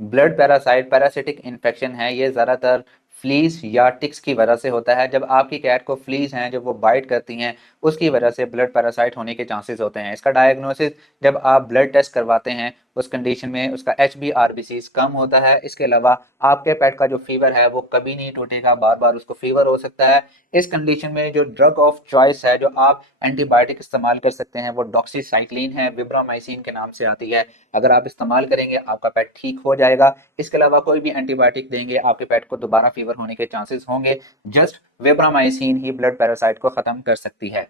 Blood parasite parasitic infection है, ये ज़्यादातर फ्लीज या टिक्स की वजह से होता है। जब आपकी कैट को फ्लीज हैं जब वो बाइट करती हैं, उसकी वजह से ब्लड पैरासाइट होने के चांसेस होते हैं। इसका डायग्नोसिस जब आप ब्लड टेस्ट करवाते हैं उस कंडीशन में उसका HbRBCs कम होता है। इसके अलावा आपके पेट का जो फीवर है वो कभी नहीं टूटेगा, बार बार उसको फीवर हो सकता है। इस कंडीशन में जो ड्रग ऑफ चॉइस है, जो आप एंटीबायोटिक इस्तेमाल कर सकते हैं, वो डॉक्सीसाइक्लिन है, विब्रामाइसिन के नाम से आती है। अगर आप इस्तेमाल करेंगे आपका पेट ठीक हो जाएगा। इसके अलावा कोई भी एंटीबायोटिक देंगे आपके पेट को दोबारा फीवर होने के चांसेस होंगे। जस्ट वेब्रामाइसिन ही ब्लड पैरासाइट को खत्म कर सकती है।